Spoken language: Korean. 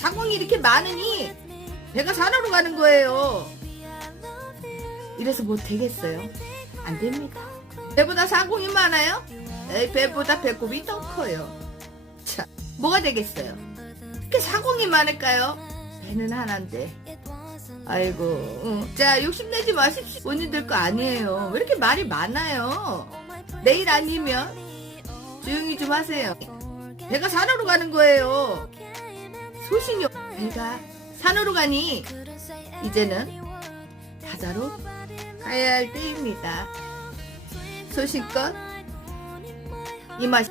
사공이 이렇게 많으니 배가 산으로 가는 거예요. 이래서 뭐 되겠어요? 안 됩니다. 배보다 사공이 많아요? 에이, 배보다 배꼽이 더 커요. 자, 뭐가 되겠어요? 어떻게 사공이 많을까요? 배는 하나인데. 아이고, 자, 욕심내지 마십시오. 본인들 거 아니에요. 왜 이렇게 말이 많아요? 내일 아니면 조용히 좀 하세요. 배가 산으로 가는 거예요. 소신이 배가 산으로 가니 이제는 바다로 가야 할 때입니다. 소신껏 이 맛이